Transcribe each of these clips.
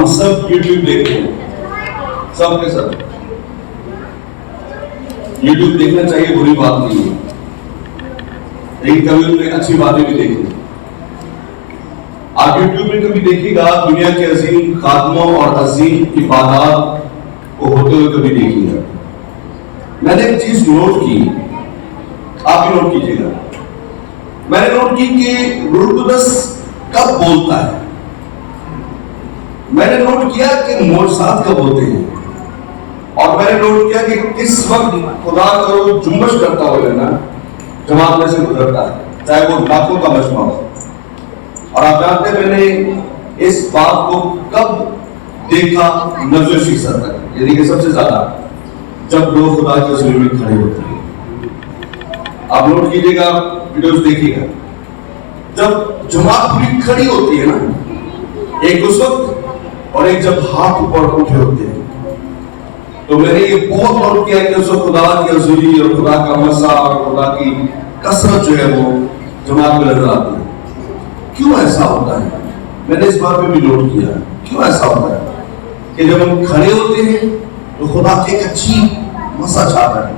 हम सब YouTube देखते हैं, सब के सब। YouTube देखना चाहिए, बुरी बात नहीं है, लेकिन कभी उनमें अच्छी बातें भी देखी। आप YouTube में कभी देखिएगा दुनिया के अजीम खात्मों और अजीम इबादत को होते हुए कभी देखिएगा। मैंने एक चीज नोट की, आप भी नोट कीजिएगा। मैंने नोट की कि रूह कुदस कब बोलता है। मैंने नोट किया कि मोजात कब होते हैं, और मैंने नोट किया कि किस वक्त खुदा का वो जुम्मश करता हुआ ना जमात में से गुजरता है, चाहे वो लाखों का मजमा हो। और आप जानते हैं मैंने इस बात को कब देखा, 90% तक, यानी कि सबसे ज्यादा जब लोग खुदा के हज़ूर में खड़े होते हैं। आप नोट कीजिएगा, वीडियोस देखिएगा, जब जमात पूरी खड़ी होती है ना, एक उस वक्त और एक जब हाथ ऊपर उठे होते हैं, तो मैंने ये बहुत नोट किया कि उसको खुदा की हज़ूरी और खुदा का मसा और खुदा की कसरत जो है वो जमात में नजर आती है। क्यों ऐसा होता है? मैंने इस बात में भी नोट किया, क्यों ऐसा होता है कि जब हम खड़े होते हैं तो खुदा की एक अच्छी मसा चाहता है।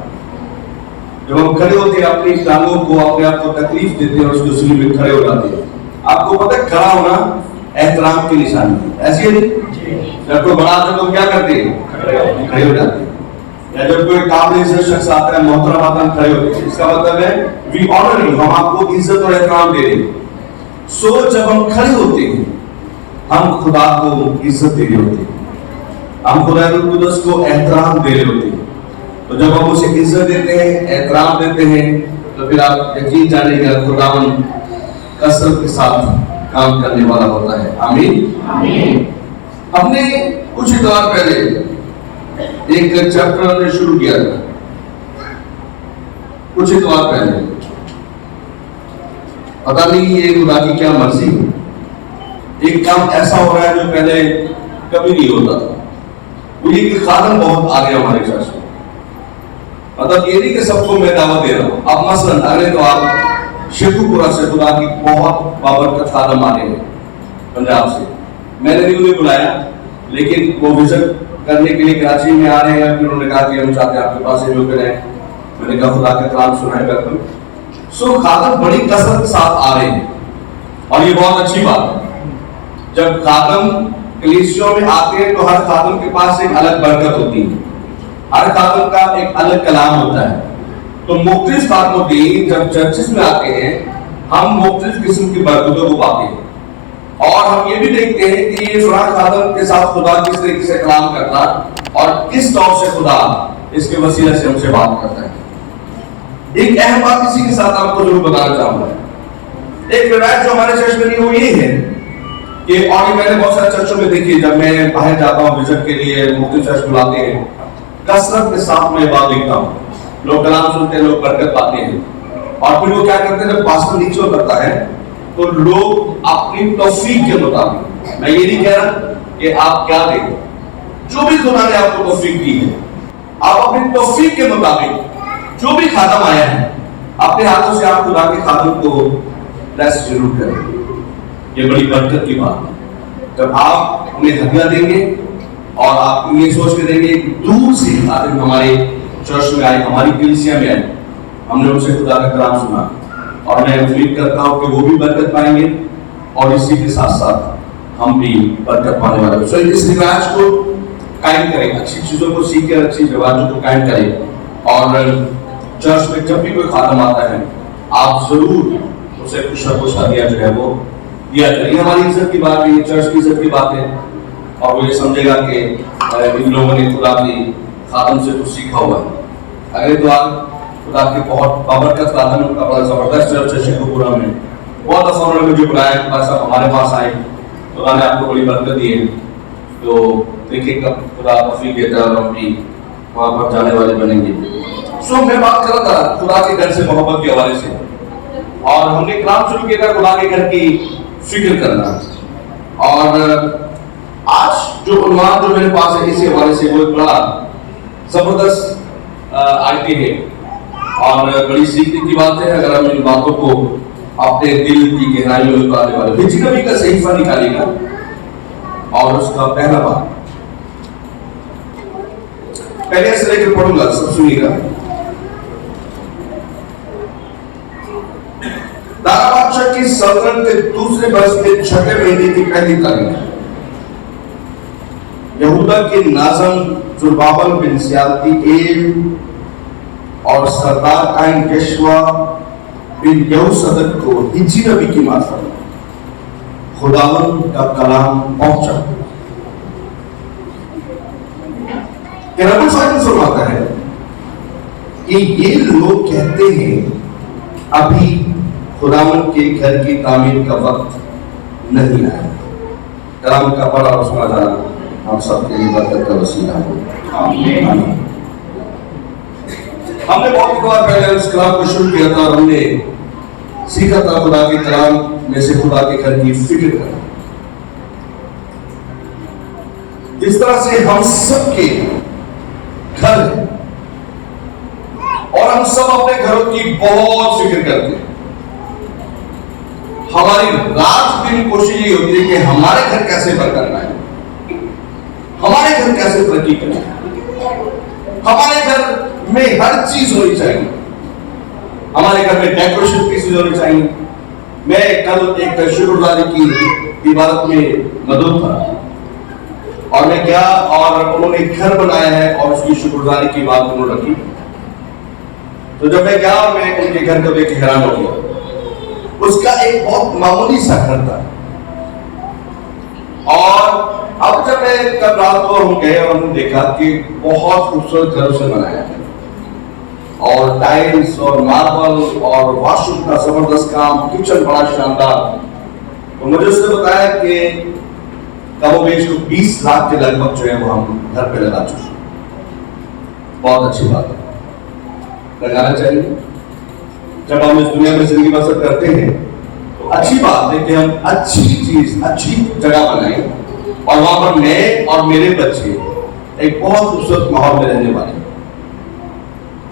जब हम खड़े होते हैं अपनी टांगों को, अपने आप को तकलीफ देते हैं और उसके हज़ूर में खड़े हो जाते हैं। आपको पता है खड़ा होना एहतराम की निशानी है, ऐसी है। जब कोई बड़ा आता है तो क्या करते हैं? खड़े हो जाते हैं। या जब कोई काबिल शख्स आता है, मोहतरम आता है, खड़े होते हैं। इसका मतलब है वी ऑनर यू, हम आपको इज्जत और एहतराम दे रहे हैं। सो जब हम खड़े होते हैं हम खुदा को इज्जत दे रहे होते हैं, हम खुदा कुदस को एहतराम दे रहे होते हैं। तो जब हम उसे इज्जत देते हैं, एहतराम देते हैं, तो फिर आप यकीन जानिएगा खुदावन कसरत के साथ काम करने वाला होता है। आमीन। हमने कुछ इतवार पहले एक चैप्टर हमने शुरू किया था, कुछ इतवार पहले। पता नहीं ये खुदा की क्या मर्जी है, एक काम ऐसा हो रहा है जो पहले कभी नहीं होता था। वो ये कि खादम बहुत आ गया हमारे चर्च में। मतलब ये नहीं कि सबको मैं दावत दे रहा हूँ। अब मसलन अगले तो आप शेखुपुरा से खुदा की बहुत बाबरकत खादम आ रहे हैं पंजाब से। मैंने नहीं उन्हें बुलाया, लेकिन वो विजिट करने के लिए कराची में आ रहे हैं। फिर उन्होंने कहा कि हम चाहते हैं आपके पास ही लोग रहें। मैंने कहा खुदा का कलाम सुनाए बिल्कुल। सो खादम बड़ी कसरत के साथ आ रहे हैं और ये बहुत अच्छी बात है। जब खादम कलीसियों में आते हैं तो हर खादम के पास एक अलग बरकत होती है, हर खादम का एक अलग कलाम होता है। तो मुख्तलिफ खादमों की जब चर्चिस में आते हैं हम मुख्तलिफ किस्म की बरकतों को पाते हैं। और हम ये भी देखते हैं कि ये फलां खादम के साथ खुदा किस तरीके से कलाम करता और किस तौर से खुदा इसके वसीले से हमसे बात करता है। एक अहम बात इसी के साथ आपको जरूर बताना चाहूंगा। एक रिवायत जो हमारे चर्च में नहीं वो ये है कि, और ये मैंने बहुत सारे चर्चों में देखी, जब मैं बाहर जाता हूँ विजिट के लिए, मुख्तलिफ चर्च बुलाते हैं, कसरत के साथ मैं बात देखता हूँ, लोग कलाम सुनते हैं, लोग बरकत पाते हैं। और फिर वो क्या करते हैं, जब पास्टर नीचे उतरता है तो लोग अपनी तौफीक के मुताबिक, मैं ये नहीं कह रहा कि आप क्या दें, जो भी खुदा ने आपको तौफीक दी है, आप अपनी तौफीक के मुताबिक जो भी खादम आया है अपने हाथों से आप खुदा के खादम को ब्लेस जरूर करें। ये बड़ी बरकत की बात है जब आप उन्हें हदिया देंगे और आप ये सोच के देंगे कि दूर से खादिम हमारे चर्च में आए, हमारी कलीसिया में आए, हमने उनसे खुदा का कलाम सुना, और मैं उम्मीद करता हूं कि वो भी बरकत पाएंगे और इसी के साथ साथ हम भी बरकत पाने वाले। सो इस रिवाज को कायम करें, अच्छी चीजों को सीखकर अच्छी रिवाजों को कायम करें। और चर्च में जब भी कोई खादम आता है आप जरूर उसे कुछ ना कुछ हदिया जो है वो दिया करें। हमारी इज्जत की बात है, चर्च की इज्जत की बात है, और वो ये समझेगा कि इन लोगों ने खुदा की खादम से कुछ सीखा हुआ है। अगले द्वार खुदा की बहुत बाबरकत खादम का बड़ा जबरदस्त चर्च है शेखुपुरा में। बहुत दफा उन्होंने मुझे बुलाया, साहब हमारे पास आए, खुदा ने आपको बड़ी बरकत दी है, तो देखिए कब खुदा तौफीक देता है और हम भी वहाँ पर जाने वाले बनेंगे। सो मैं बात कर रहा था खुदा के घर से मोहब्बत के हवाले से, और हमने कलाम शुरू किया था खुदा के घर की फिक्र करना। और आज जो उन्वान जो मेरे पास है इसी हवाले से वो एक बड़ा जबरदस्त आयती है और बड़ी सीखने की बात है। अगर हम इन बातों को अपने दिल की गहराइयों में उतारने वाले, हिजकी नबी का सहीफा निकालेगा और उसका पहला भाग पहले से लेकर पढ़ूंगा, सब सुनिएगा। दारा बादशाह की सल्तनत के दूसरे वर्ष के छठे महीने की पहली तारीख यहूदा के नाज़म जुरबाबल बिन सियालतीएल और सरदार काइन केशवा बिन यहूसदक को हिज्जी नबी की मार्फत खुदावंद का कलाम पहुंचा। रब्बुल साकिब फरमाता है कि ये लोग कहते हैं अभी खुदावंद के घर की तामीर का वक्त नहीं आया। कलाम का पढ़ा और सुना जाना हम सबके लिए बरकत का वसीला हो। आमीन। हमने बहुत बार पहले इस कलाम को शुरू किया था और हमने सीखा था खुदा के कलाम में से खुदा के घर की फिक्र करना। जिस तरह से हम सबके घर है और हम सब अपने घरों की बहुत फिक्र करते हैं। हमारी रात दिन कोशिश ये होती है कि हमारे घर कैसे बरकत आए, हमारे घर कैसे तरक्की करें, हमारे घर में हर चीज होनी चाहिए, हमारे घर में डेकोरेशन की चीज होनी चाहिए। मैं कल एक शुक्रवार की इबादत में मौजूद था और मैं गया और उन्होंने घर बनाया है और उसकी शुक्रगुजारी की बात उन्होंने रखी। तो जब मैं गया और मैं उनके घर को देख के हैरान हो गया। उसका एक बहुत मामूली सा घर था और अब जब मैं कल रात को हम गए और हमने देखा कि बहुत खूबसूरत घर से बनाया है और टाइल्स और मार्बल और वॉशरूम का जबरदस्त काम, किचन बड़ा शानदार। तो मुझे उसने बताया कि कमोबेश को 20 लाख के लगभग जो है वो हम घर पे लगा चुके। बहुत अच्छी बात है, लगाना चाहिए। जब हम इस दुनिया में जिंदगी बसर करते हैं तो अच्छी बात है कि हम अच्छी चीज, अच्छी जगह बनाएं और वहां पर मैं और मेरे बच्चे एक बहुत खूबसूरत माहौल में रहने वाले।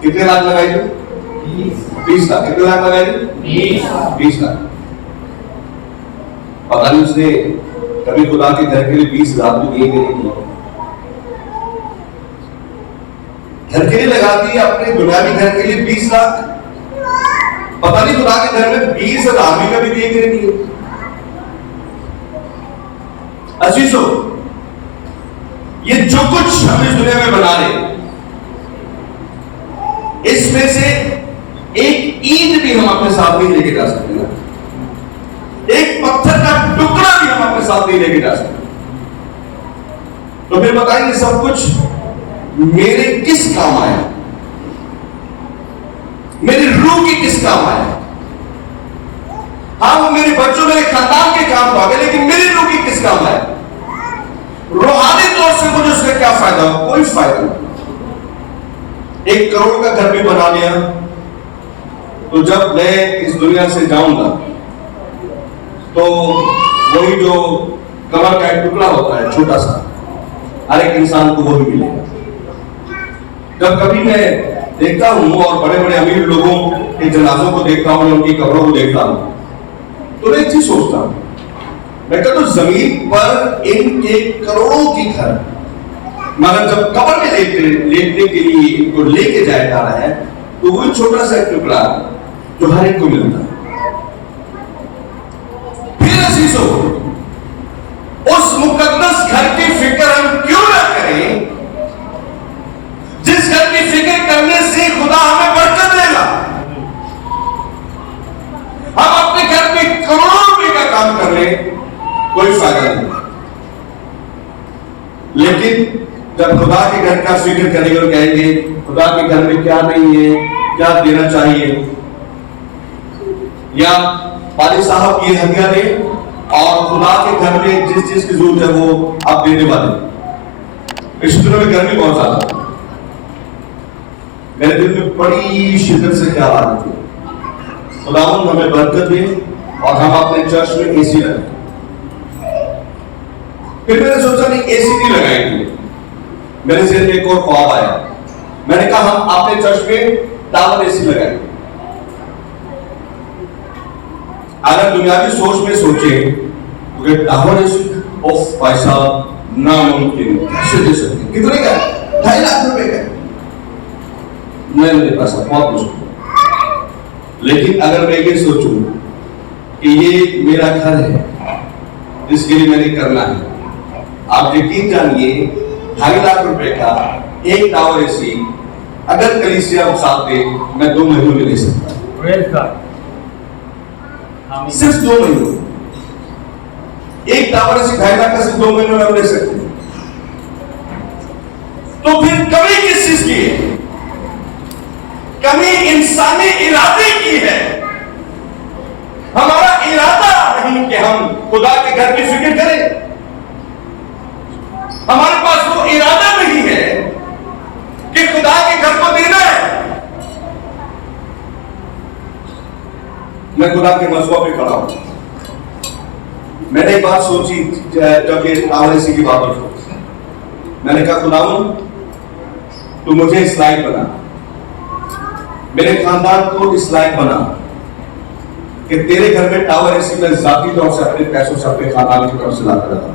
कितने लाख लगाएंगे? 20 लाख। कितने लाख लगाएंगे? 20 लाख। पता नहीं उसने कभी खुदा के घर के लिए 20 लाख भी दिए गए, घर के लिए लगा दिए, अपने दुनियावी घर के लिए 20 लाख। पता नहीं खुदा के घर में 20,000 भी कभी दिए गए नहीं। अजीजों, ये जो कुछ हम इस दुनिया में बना रहे, इसमें से एक ईंट भी हम अपने साथ नहीं लेके जा सकते ना, एक पत्थर का टुकड़ा भी हम अपने साथ नहीं लेके जा सकते। तो फिर बताइए सब कुछ मेरे किस काम आया, मेरी रूह की किस काम आया? हाँ, वो मेरे बच्चों, मेरे खानदान के काम तो आ गए, लेकिन मेरी रूह की किस काम आया? रूहानी तौर से मुझे उसका क्या फायदा? कोई फायदा नहीं। 1 करोड़ का घर भी बना लिया तो जब मैं इस दुनिया से जाऊंगा तो वही जो कमर का एक टुकड़ा होता है छोटा सा, हर एक इंसान को वही मिलेगा। जब कभी मैं देखता हूं और बड़े बड़े अमीर लोगों के जनाजों को देखता हूं, उनकी कब्रों को देखता हूं, तो मैं एक चीज सोचता हूं, मैं कहता हूं जमीन पर इनके करोड़ों की घर, मगर जब कब्र में लेटने के लिए इनको लेके जाया जा रहा है तो वही छोटा सा एक टुकड़ा जो हर एक को मिलता है। फिर अजीजों, उस मुकद्दस घर की फिक्र हम क्यों ना करें जिस घर की फिक्र करने से खुदा हमें बरकत देगा। हम अपने घर में करोड़ों रुपए का काम कर ले, कोई फायदा नहीं। लेकिन जब खुदा के घर का फिक्र करेंगे और कहेंगे खुदा के घर में क्या नहीं है, क्या देना चाहिए, या पाली साहब ये हदिया दे और खुदा के घर में जिस चीज की जरूरत है वो आप देने वाले। इस दिनों में गर्मी बहुत ज्यादा, मेरे दिल में बड़ी शिद्दत से ख्याल आ रही थी खुदावंद हमें बरकत दे और हम अपने चर्च में एसी लगाएं। फिर मैंने सोचा नहीं एसी नहीं लगाएंगे, मेरे जहन में एक और ख्वाब आया। मैंने कहा हम अपने चर्च में टावर एसी लगाएंगे। अगर दुनियावी सोच में सोचे तो टावर एसी उफ भाई साहब, नामुमकिन, कैसे दे सकते? कितने का? 2.5 लाख रुपए का। मैं मेरे पास बहुत मुश्किल। लेकिन अगर मैं ये सोचूं कि ये मेरा घर है जिसके लिए मैंने करना है, आप यकीन जानिए 2.5 लाख रुपए का एक टावर एसी अगर कलीसिया साथ दे, मैं 2 महीनों में ले सकता। सिर्फ 2 महीनों। एक टावर एसी 2.5 लाख का सिर्फ 2 महीनों में हम ले सकते। तो फिर कमी किस चीज की है? कमी इंसानी इरादे की है। हमारा इरादा नहीं कि हम खुदा के घर की फिक्र करें। हमारे पास वो इरादा नहीं है कि खुदा के घर को देना है। मैं खुदा के मसवा पे खड़ा हूं। मैंने एक बात सोची जब ये टावर एसी की बात हुई, मैंने कहा खुदावन तू मुझे इस लायक बना, मेरे खानदान को इस लायक बना कि तेरे घर में टावर एसी में जाती तौर से अपने पैसों से अपने खानदान की तरफ से लाता रहा।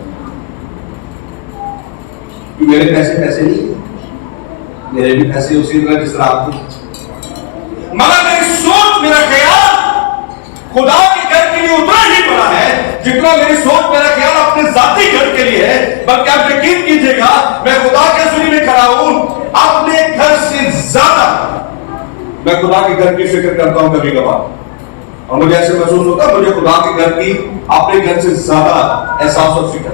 मेरे पैसे नहीं, मेरे भी पैसे उसी तरह जिस तरह आपके, मगर मेरी सोच, मेरा ख्याल खुदा के घर के लिए उतना ही बड़ा है जितना मेरी सोच, मेरा ख्याल अपने जाती घर के लिए है। बल्कि आप यकीन कीजिएगा, मैं खुदा के सुनी में खड़ा हूं, अपने घर से ज्यादा मैं खुदा के घर की फिक्र करता हूं कभी कभार, और मुझे ऐसे महसूस होता है मुझे खुदा के घर की अपने घर से ज्यादा एहसास और फिक्र।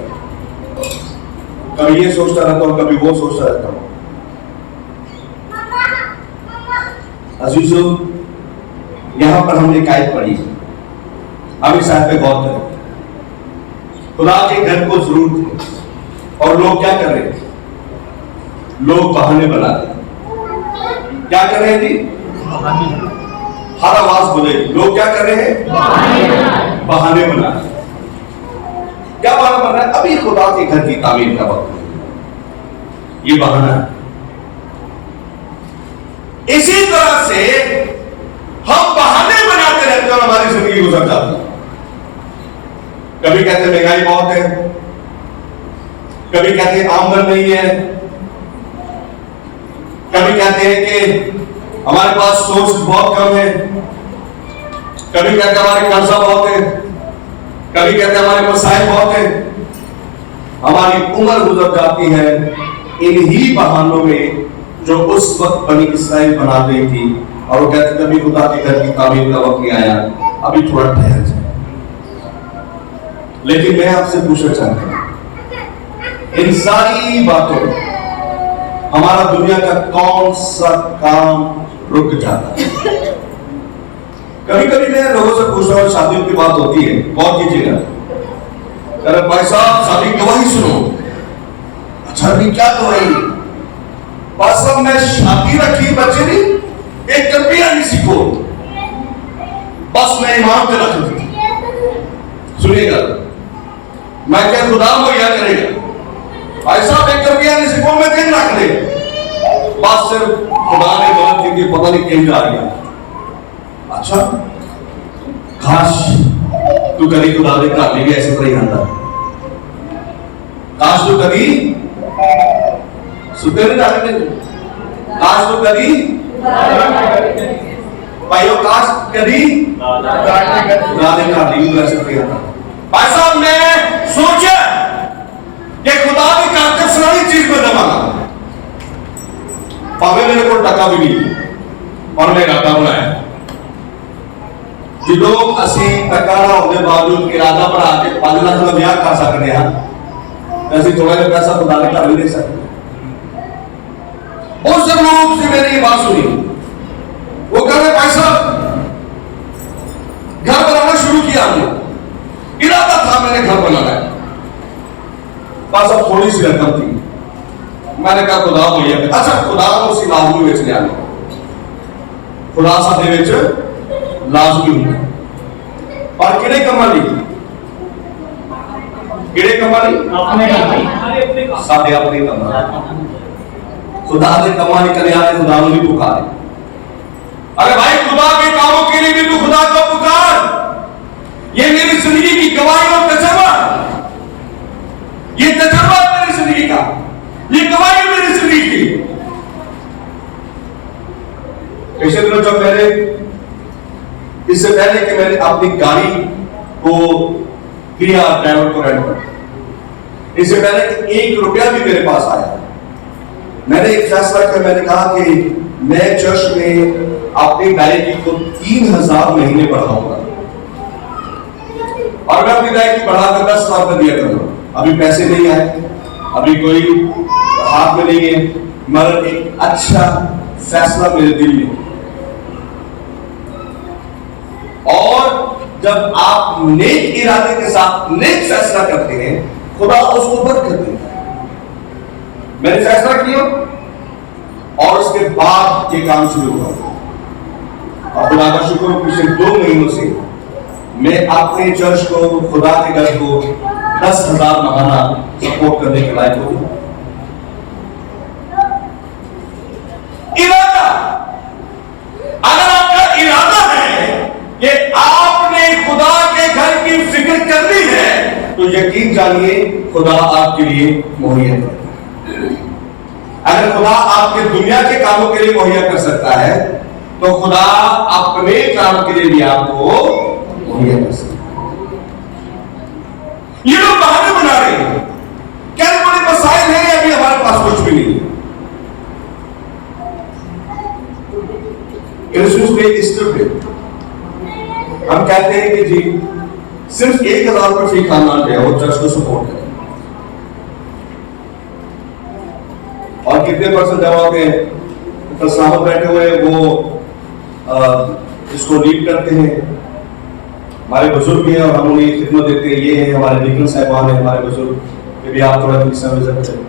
कभी ये सोचता रहता हूं, कभी वो सोचता रहता हूं। अजीजों, यहां पर हमने एक आयत पढ़ी, हम इस आयत पे गौर करें। खुदा के घर को जरूरत है और लोग क्या कर रहे हैं? लोग बहाने बना रहे। क्या कर रहे हैं जी? हर आवाज बोले, लोग क्या कर रहे हैं? बहाने बना रहे। क्या बहाना बन रहा है? अभी खुदा के घर की तामीर का वक्त है, ये बहाना है। इसी तरह से हम बहाने बनाते रहते हैं और हमारी जिंदगी गुजर जाती है। कभी कहते हैं महंगाई बहुत है, कभी कहते हैं आमदन नहीं है, कभी कहते हैं कि हमारे पास सोर्स बहुत कम है, कभी कहते हैं हमारे कर्जा बहुत है, कभी कहते हैं हमारे मसाइल बहुत है। हमारी उम्र गुजर जाती है इन्हीं बहानों में जो उस वक्त बनी इसराइल बना रही थी, और वो कहते कभी खुदा के घर की तामीर का वक्त नहीं आया, अभी थोड़ा ठहर जाए। लेकिन मैं आपसे पूछना चाहता हूं, इन सारी बातों में हमारा दुनिया का कौन सा काम रुक जाता है? कभी कभी मैं लोगों से पूछता हूं, शादियों की बात होती है, गौर कीजिएगा, अरे भाई साहब शादी गवाही सुनो। अच्छा नहीं, क्या गवाही? बस अब मैं शादी रखी बच्चे नहीं, एक रुपया नहीं सीखो, बस मैं ईमान पे रख दी। सुनिएगा, मैं क्या खुदा मुहैया करेगा? भाई साहब 1 रुपया नहीं सीखो, मैं दिन रख ले, बस सिर्फ खुदा ने गलत की, पता नहीं कहीं जा रही है। अच्छा, काश तू कभी खुदा ने घर में भी ऐसे पर ही आता, काश तू कभी सुते नहीं जाते, काश तू कभी भाइयों, काश कभी खुदा ने घर में भी ऐसे पर ही आता। भाई साहब मैं सोचा कि खुदा ने कहते सारी चीज में दबाना, भावे मेरे को टका भी नहीं और मैं इरादा बनाया। जो असी टका ना होने बावजूद इरादा बना के 5 लाख का ब्याह कर सकते हैं, ऐसी थोड़ा सा पैसा खुदा ने घर भी दे सकते। उस रूप से मैंने ये बात सुनी, वो कह रहे भाई साहब घर बनाना शुरू किया हमने, इरादा था मैंने घर बनाना है, बस अब थोड़ी सी रकम थी। मैंने कहा खुदा भैया, अच्छा खुदा उसी लाजमी बेच लिया, खुदा साडे विच लाजमी होंदा, पर किहड़े कमां लई? किहड़े कमां लई? अपने साडे अपने कमां। खुदा दे कमां लई कदे आने खुदा नूं नहीं पुकारे। अरे भाई खुदा के कामों के लिए भी तू खुदा को पुकार। ये मेरी जिंदगी की गवाही और कसम है। पिछले दिनों जब मैंने, इससे पहले कि मैंने अपनी गाड़ी को दिया ड्राइवर को रेंट पर, इससे पहले कि 1 रुपया भी मेरे पास आया, मैंने एक फैसला किया। मैंने कहा कि मैं चर्च में अपनी गायकी को 3000 महीने बढ़ाऊंगा और मैं अपनी गायकी बढ़ाकर 10,000 में दिया करूंगा। अभी पैसे नहीं आए, अभी कोई हाथ में नहीं है, मगर एक अच्छा फैसला मेरे दिल में। और जब आप नेक इरादे के साथ नेक फैसला करते हैं, खुदा उसको बरकत देता है। मैंने फैसला किया और उसके बाद ये काम शुरू हुआ। और खुदा का शुक्र, पिछले 2 महीनों से मैं अपने चर्च को, खुदा के घर को 10,000 महीना सपोर्ट करने के लायक हूं। इरादा, अगर आपका इरादा है कि आपने खुदा के घर की फिक्र करनी है, तो यकीन जानिए खुदा आपके लिए मुहैया करेगा। अगर खुदा आपके दुनिया के कामों के लिए मुहैया कर सकता है, तो खुदा अपने काम के लिए भी आपको मुहैया कर सकता है। ये लोग बहाने बना रहे हैं, क्या बड़े मसाइल हैं, अभी हमारे पास कुछ भी नहीं है। क्रिसमस पे, ईस्टर पे हम कहते हैं कि जी सिर्फ 1,000 रुपये फी खानदान पे वो चर्च को सपोर्ट करें, और कितने % जमा होते हैं, तो साहब बैठे हुए वो इसको लीड करते हैं, हमारे बुजुर्ग हैं और हम उन्हें खिदमत देते हैं। ये है हमारे डीकन साहिबान है, हमारे बुजुर्ग, ये भी आप थोड़ा विजिट करें।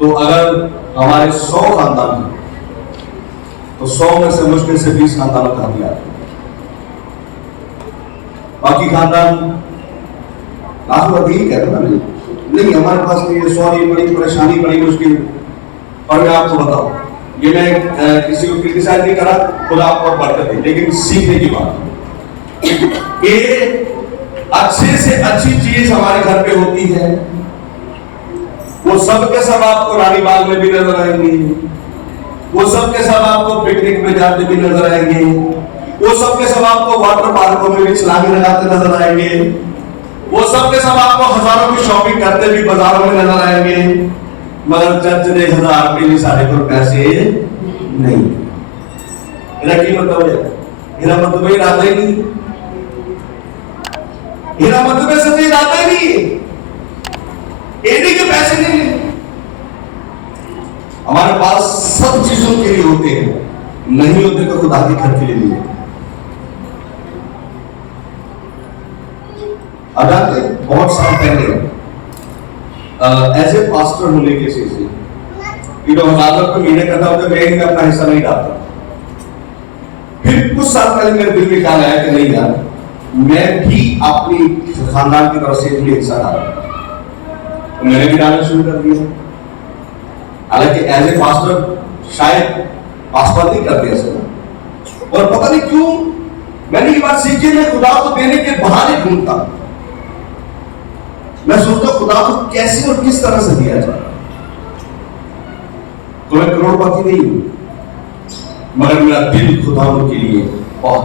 तो अगर हमारे 100 खानदान हैं, तो 100 में से मुश्किल से 20 खानदानों का हम याद, बाकी खानदान लाख यही कहते हैं नहीं हमारे पास नहीं है, सॉरी, बड़ी परेशानी, बड़ी मुश्किल। और मैं आपको बताऊं, ये मैं किसी को क्रिटिसाइज नहीं करा, खुदा आपको बरकत दे, लेकिन सीखने की बात ये अच्छे से अच्छी चीज हमारे घर पे होती है, वो सब के सब आपको रानी बाग में भी नजर आएंगे, वो सब के सब आपको पिकनिक में जाते भी नजर आएंगे, वो सब के सब आपको वाटर पार्कों में भी छलांग लगाते नजर आएंगे, वो सब के सब आपको हजारों की शॉपिंग करते भी बाजारों में नजर आएंगे, मगर चर्च ने 1000 के लिए साढ़े को पैसे नहीं। मेरा की मतलब है, मेरा मतलब इरादा ही नहीं, मेरा मतलब सच इरादा ही नहीं, एडी के पैसे नहीं है। हमारे पास सब चीजों के लिए होते हैं, नहीं होते तो खुदा के घर के लिए नहीं। अगर बहुत साल पहले एज ए पास्टर होने के सिलसिले हजार को महीने करना होता, मैं अपना हिस्सा नहीं डालता। फिर कुछ साल पहले मेरे दिल में ख्याल आया कि नहीं यार, मैं भी अपनी खानदान की तरफ से भी हिस्सा डाला, तो मैंने भी डालना शुरू कर दिया। हालांकि एज ए पास्टर शायद पासपात नहीं करते ऐसे, और पता नहीं क्यों मैंने ये बात सीखी, मैं खुदा को देने के बहाने ढूंढता, मैं सोचता खुदा को कैसे और किस तरह से दिया जाए। तो मैं करोड़पति नहीं हूं, मगर मेरा दिल खुदा के लिए बहुत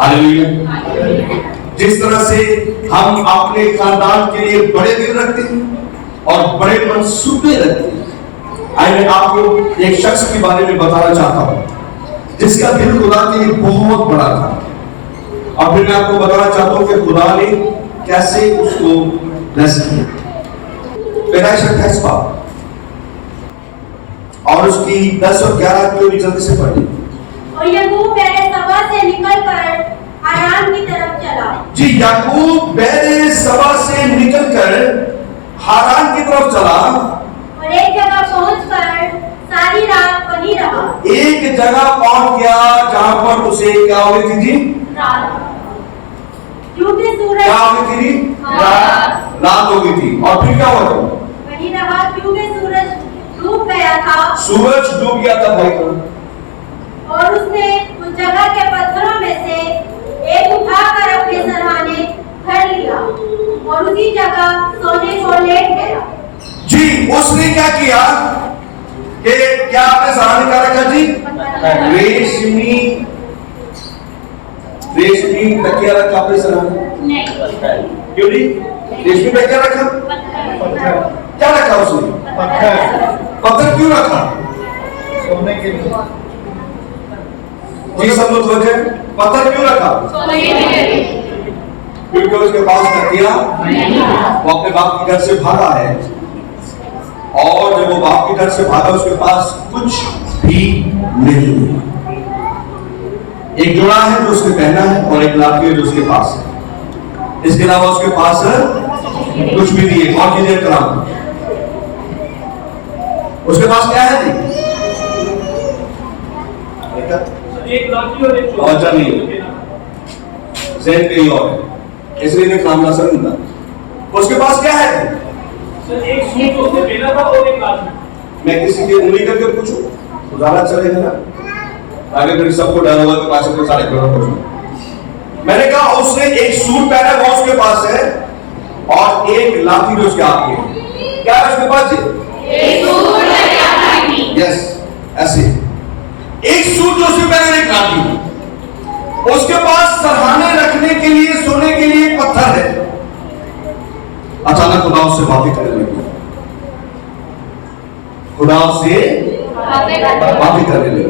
हालेलुया। जिस तरह से हम अपने खानदान के लिए बड़े दिल रखते हैं और बड़े मंसूबे रखते हैं, आई मैं आपको एक शख्स के बारे में बताना चाहता हूं जिसका दिल खुदा के लिए बहुत बड़ा था, और फिर मैं आपको बताना चाहता हूं कि खुदा ने कैसे उसको ब्लेस किया। पैदाइश 28 पाप और उसकी 10 और 11 की जल्दी से पढ़ी। और याकूब बेरसबा से निकलकर हारान की तरफ चला। जी, याकूब बेरसबा से निकलकर हारान की तरफ चला और एक जगह पहुंचकर सारी रात वहीं रहा। एक जगह पहुंच गया जहां पर उसे क्या हो गई थी जी? रात। क्योंकि सूरज क्या हो गई थी? रात हो गई थी। और फिर क्या हुआ? वहीं रहा क्योंकि सूरज डूब गया था। सूरज डूब गया था भाई। और उसने उस जगह के पत्थरों में से एक उठाकर अपने सरहाने धर लिया और उसी जगह सोने को लेट गया। जी, उसने क्या किया? कि क्या आपने सराहने क्या रखा जी? रेशमी तकिया रखा आपने सराहने? क्यों जी? रेशमी तकिया रखा? क्या रखा उसने? पत्थर क्यों रखा? सोने के लिए। जी सब लोग सोचे पत्थर क्यों रखा? क्योंकि उसके पास तकिया, वो अपने बाप के घर से भागा है, और जब वो बाप के घर से भागा उसके पास कुछ भी नहीं है। एक जोड़ा है जो उसने पहना है और एक लाठी है जो उसके पास है। इसके अलावा उसके पास कुछ भी नहीं है। कौन कीजिए कलाम? उसके पास क्या है जी? एक लाठी और एक औजार नहीं है, ज़हन कहीं और है, इसलिए मैं काम ना समझता। उसके पास क्या है? सर एक सूट उसने पहना था और एक लाठी। मैं किसी की उंगली करके पूछूं तो ज्यादा चलेगा ना, आगे फिर सबको डर होगा कि पास से सारे करोड़ पूछूं। मैंने कहा उसने एक सूट पहना है वो उसके पास है, और एक लाठी जो उसके हाथ में है। क्या है उसके पास जी? एक सूट और एक लाठी। यस, ऐसे एक सूट जो उसने पहना है, एक लाठी। उसके पास सरहाने रखने के लिए, सोने के लिए पत्थर है। अचानक खुदा उससे बातें करने लगी, खुदा उससे बातें करने लगी।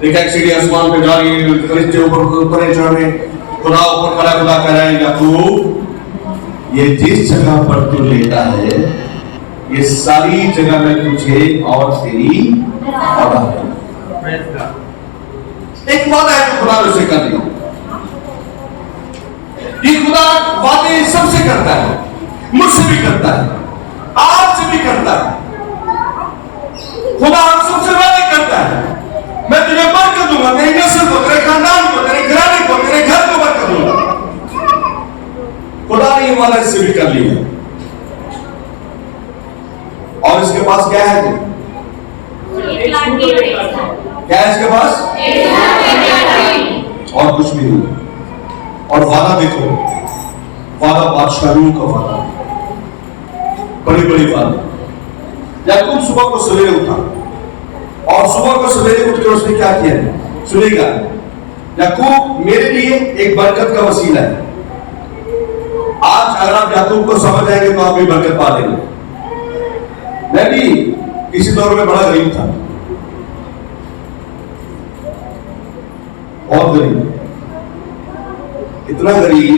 देखा एक सीढ़ी आसमान पे जा रही है, फरिश्ते ऊपर चढ़ रहे, खुदा ऊपर खड़ा, खुदा कह रहा है याकूब ये जिस जगह पर तू लेटा है ये सारी जगह में तुझे और तेरी औलाद है। एक वादा है जो खुदा ने उसे कर दिया। ये खुदा वादे सबसे करता है, मुझसे भी करता है, आपसे भी करता है। खुदा हम सबसे वादे करता है, मैं तुझे बरकत दूंगा, तेरी नस्ल को, तेरे खानदान को, तेरे घराने को, तेरे घर को बरकत दूंगा। खुदा ने ये वादा इससे भी कर लिया। और इसके पास क्या है? एक लाठी और एक सूट। क्या है इसके पास? और कुछ भी नहीं। और वादा देखो, वादा बादशाहों का वादा, बड़ी बड़ी वादा। याकूब सुबह को सवेरे उठा, और सुबह को सवेरे उठ के उसने क्या किया? सुनेगा, याकूब मेरे लिए एक बरकत का वसीला है। आज अगर आप याकूब को समझ आएंगे तो आप भी बरकत पा लेंगे। मैं भी किसी दौर में बड़ा गरीब था, बहुत गरीब, इतना गरीब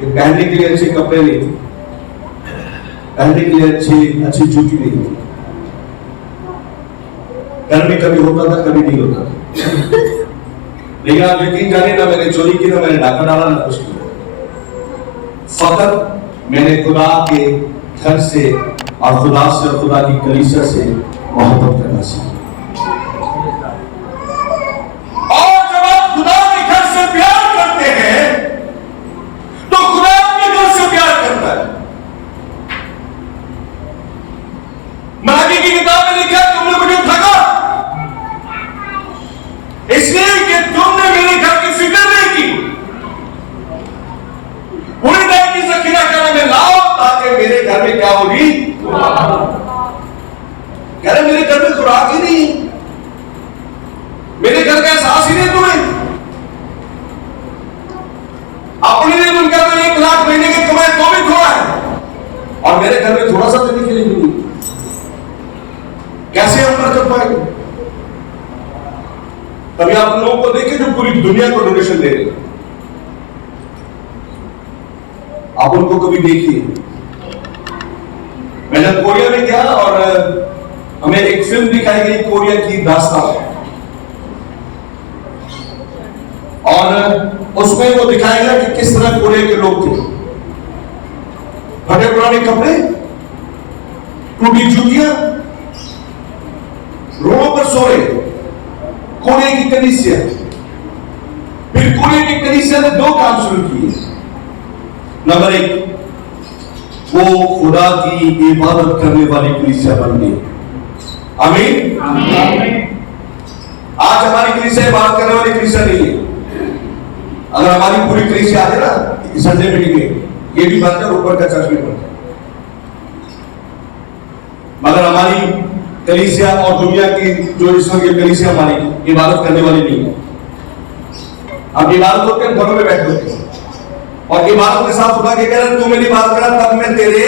कि पहनने के लिए अच्छे कपड़े नहीं थे, पहनने के लिए अच्छी जूती नहीं थी, घर में कभी होता था कभी नहीं होता था। लेकिन आप यकीन जानिए, ना मैंने चोरी की, ना मैंने डाका डाला, ना कुछ किया। फकत मैंने खुदा के घर से और खुदा से और खुदा की कलीसिया से मोहब्बत करना सीखा। इसलिए कि तुमने मेरे घर की फिक्र नहीं की, पूरी तरह की जखीरा करने में लाओ ताकि मेरे घर में क्या होगी? कह रहे मेरे घर में खुराक ही नहीं, मेरे घर का एहसास ही नहीं तुम्हें। अपने लिए तुम कहते हो 1 लाख महीने की कमाई तो भी थोड़ा है, और मेरे घर में थोड़ा सा देने के लिए नहीं। कैसे हम कर पाएंगे? कभी आप लोगों को देखिए जो पूरी दुनिया को डोनेशन दे रहे हैं, आप उनको कभी देखिए। मैं जब कोरिया में गया और हमें एक फिल्म दिखाई गई कोरिया की दास्तान, और उसमें वो दिखाया गया कि किस तरह कोरिया के लोग थे। फटे पुराने कपड़े, टूटी जूतियां, रोडों पर सो रहे। कोरिया की कलीसिया, फिर कोरिया की कलीसिया ने 2 काम शुरू किए। नंबर 1, वो खुदा की इबादत करने वाली कलीसिया बन गई। आमीन। आज हमारी कलीसिया इबादत करने वाली कलीसिया नहीं है। अगर हमारी पूरी कलीसिया आ जाए ना संडे मीटिंग में, ये भी बनकर ऊपर का चर्च भी बनता, मगर हमारी कलीसिया और दुनिया की जो इस वक्त कलीसिया हमारी इबादत करने वाली नहीं है। हम इबादत होते हैं घरों में बैठे होते हैं और इबादत के साथ खुदा के कह रहे तू मेरी बात करा तब मैं तेरे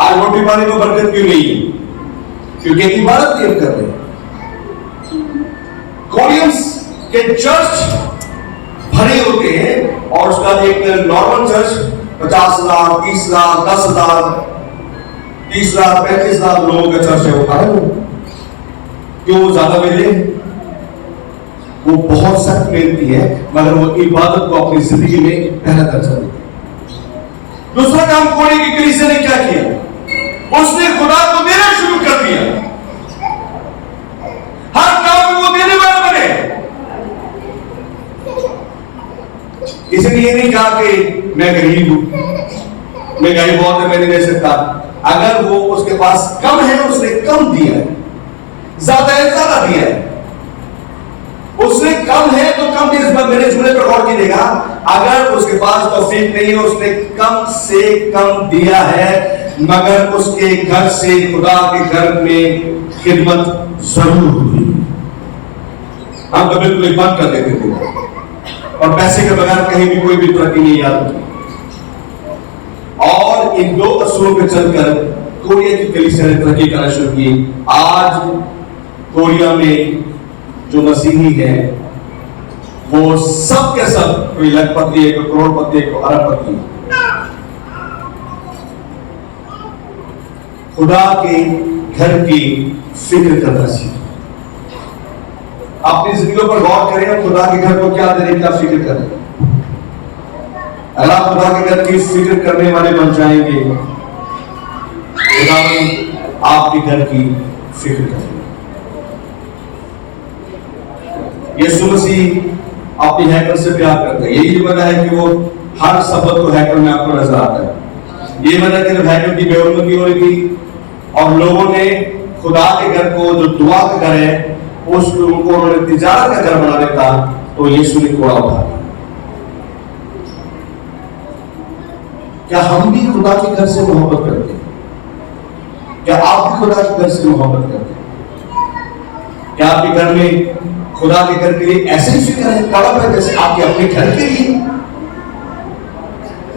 आज रोटी पानी को बरकत क्यों नहीं है? क्योंकि इबादत नहीं कर रहे। कोरियंस के चर्च भरे होते हैं और उसका एक नॉर्मल चर्च 50,000, 30,000, 10,000, 30,000, 35,000 लोगों का चर्च है। वो कारण क्यों वो ज्यादा मिले? वो बहुत सख्त मेहनती है मगर वो इबादत को अपनी जिंदगी में पहला दर्जा देते हैं। दूसरा काम कोरी की कलीसिया ने क्या किया? उसने खुदा को देना शुरू कर दिया। हर काम में वो देने वाले बने। किसी ने ये नहीं कहा कि मैं गरीब हूं, महंगाई बहुत है, मैं नहीं दे सकता। अगर वो उसके पास कम है उसने कम दिया है, ज्यादा है ज्यादा दिया है। उसने कम है तो कम दिया। इस बार मेरे जुमले पर गौर कीजिएगा, अगर उसके पास तौफीक नहीं है उसने कम से कम दिया है मगर उसके घर से खुदा के घर में खिदमत जरूर हुई। हम तो बिल्कुल बंद कर देते थे और पैसे के बगैर कहीं भी कोई भी तरक्की नहीं आती। और इन दो असूलों पर चलकर कोरिया की कलीसिया ने तरक्की करना शुरू की। आज कोरिया में जो मसीही है वो सब के सब, कोई लखपति है, कोई करोड़पति है, कोई अरबपति है, खुदा के घर की फिक्र करना सीखे। अपनी जिंदगी पर गौर करें और खुदा के घर को क्या देने का फिक्र करें। अगर आप खुदा के घर की फिक्र करने वाले बन जाएंगे, खुदा आपके घर की फिक्र करें। यीशु मसीह अपनी हैकल से प्यार करते हैं। यही वजह है कि वो हर सबत को हैकल में आपको नजर आता है। ये वजह कि जब हैकल की बेउन्नति हो रही थी और लोगों ने खुदा के घर को जो दुआ का घर है उसको उन्होंने तिजारत का घर बना देता, तो यीशु ने कोड़ा उठा। क्या हम भी खुदा के घर से मोहब्बत करते हैं? क्या आप भी खुदा के घर से मोहब्बत करते हैं? क्या आपके घर में खुदा के घर के लिए ऐसे ही फिक्र है, तड़प है जैसे आपके अपने घर के लिए?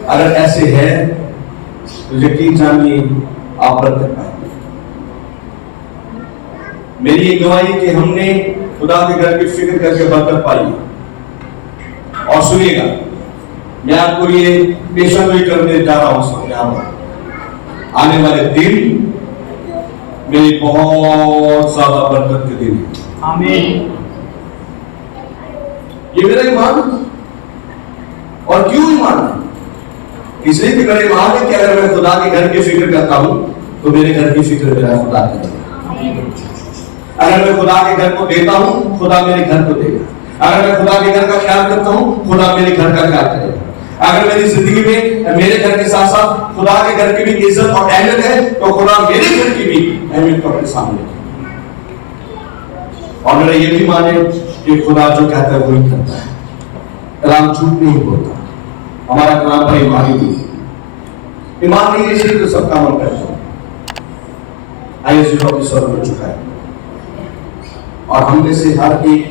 अगर ऐसे है तो यकीन जानिए आप बरकत पाएंगे। मेरी ये गवाही कि हमने खुदा के घर की फिक्र करके बरकत पाई। और सुनिएगा, मैं आपको ये पेशेंगोई करने जा रहा हूं यहां पर। आने वाले दिन मेरी बहुत ज्यादा बरकत के दिन है। आमीन। ये मेरा ईमान। और क्यों ईमान? इसलिए कि मेरा ईमान है कि अगर मैं खुदा के घर की फिक्र करता हूं तो मेरे घर की फिक्र मेरा खुदा करेगा। अगर मैं खुदा के घर को देता हूं खुदा मेरे घर को देगा। अगर मैं खुदा के घर का ख्याल करता हूं खुदा मेरे घर का ख्याल करेगा। अगर मेरी जिंदगी में मेरे घर के साथ साथ खुदा के घर की भी इज्जत और अहमियत है तो खुदा मेरे घर की भी अहमियत को अपने सामने रखेगा। और मेरा ये भी माने कि खुदा जो कहता है वही करता है। कलाम झूठ नहीं बोलता। हमारा कलाम पर ईमान ही नहीं। ईमान नहीं इसलिए तो सब काम हम करते हैं। आइए अपने स्वर में झुकाएं और हम में से हर एक